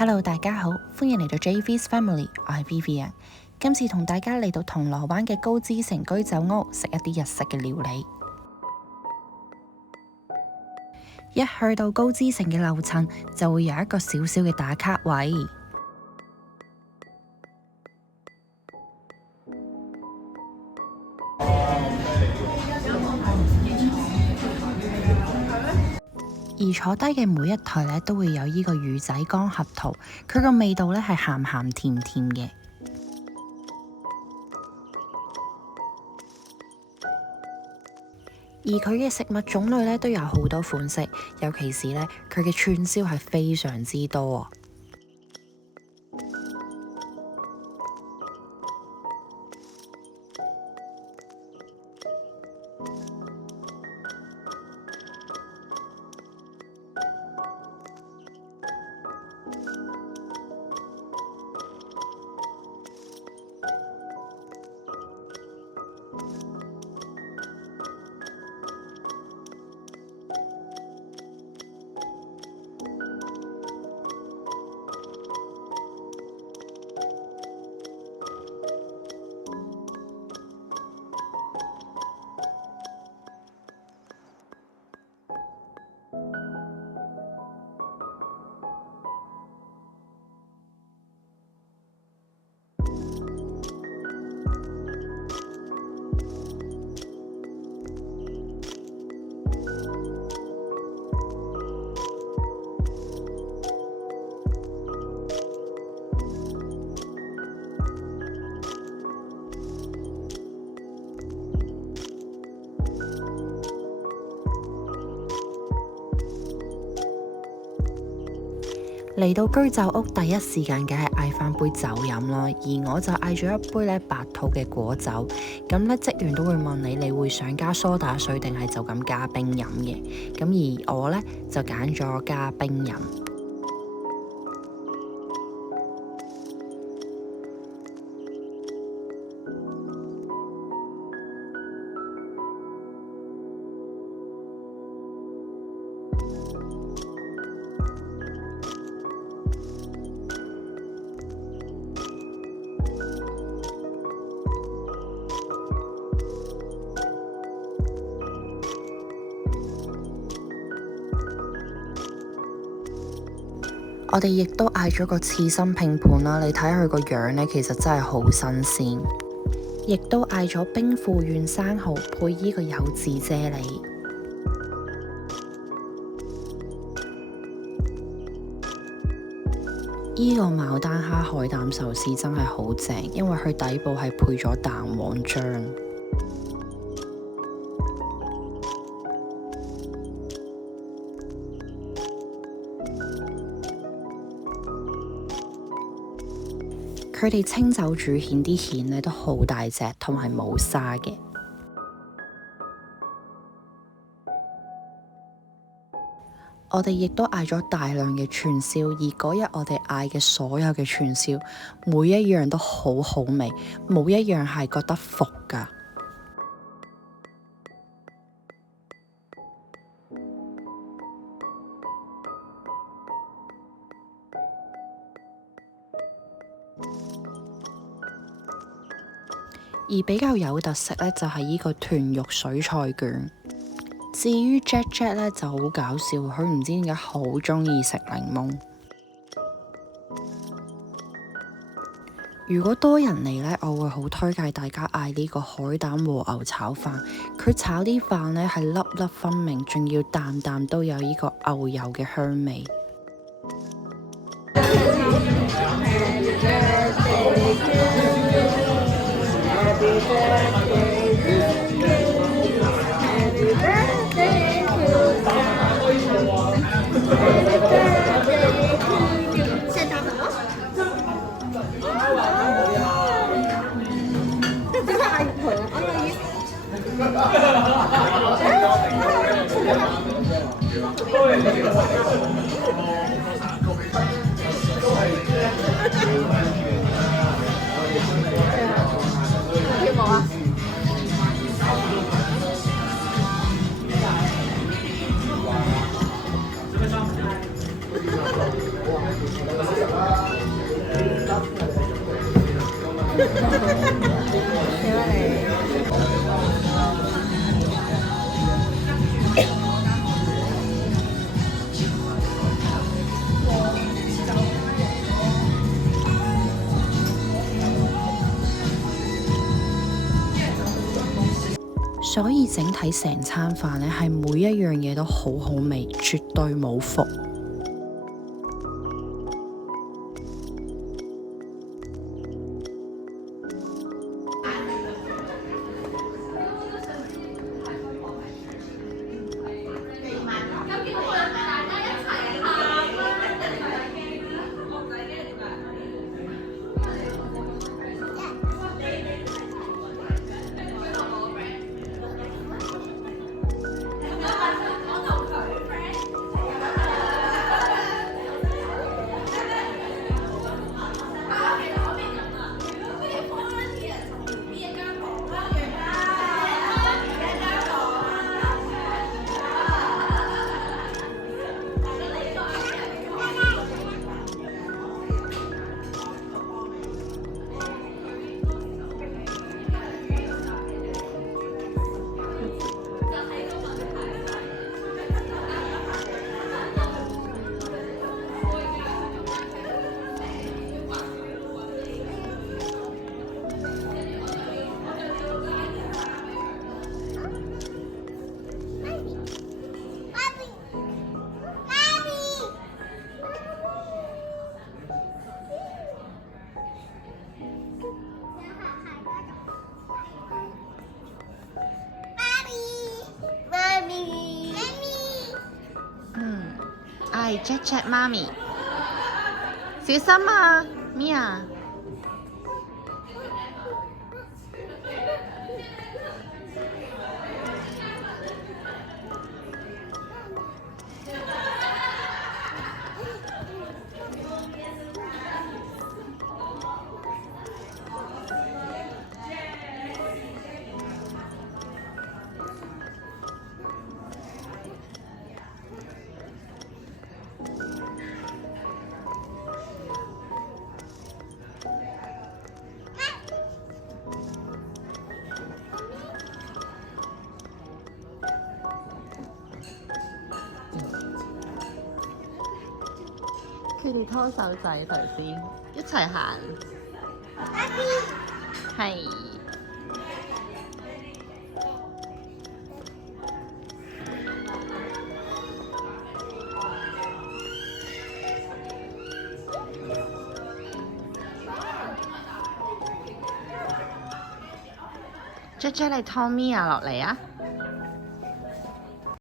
Hello， 大家好，歡迎嚟到 JV's Family， 我係 Vivian。今次同大家嚟到銅鑼灣嘅高知城居酒屋食一啲日式嘅料理。一去到高知城嘅樓層，就會有一個小小嘅打卡位。而坐低嘅每一台呢，都會有呢個魚仔乾合桃，佢個味道呢係鹹鹹甜甜嘅。而佢嘅食物種類呢都有好多款式，尤其是呢，佢嘅串燒係非常之多。嚟到居酒屋，第一時間梗係嗌返杯酒飲啦，而我就嗌咗一杯白桃嘅果酒。咁呢，職員都會問你會想加梳打水定係就咁加冰飲嘅？咁而我呢，就揀咗加冰飲。我哋亦都嗌咗個刺身拼盤啦，你睇佢個樣呢，其實真係好新鮮。亦都嗌咗兵庫縣生蠔配依個柚子啫喱。依個牡丹蝦海膽壽司真係好正，因為佢底部係配咗蛋黃醬。佢哋清酒煮蜆啲蜆呢都好大隻，同埋冇沙嘅。我哋亦都嗌咗大量嘅串燒，而嗰日我哋嗌嘅所有嘅串燒，每一樣都好好味，冇一樣係覺得伏㗎。而比較有特色呢，就係呢個豚肉水菜卷。至於 Jack 呢，就好搞笑，佢唔知點解好鍾意食檸檬。如果多人嚟呢，我會好推介大家嗌呢個海膽和牛炒飯。佢炒啲飯呢係粒粒分明，仲要啖啖都有呢個牛油嘅香味。點啊你？所以整體成餐飯呢，係每一樣嘢都好好味，絕對冇伏。嗌 Jack 媽咪，小心啊，Mia。佢哋拖手仔頭先，一齊行。係。Jack 你拖 Mia 落嚟啊！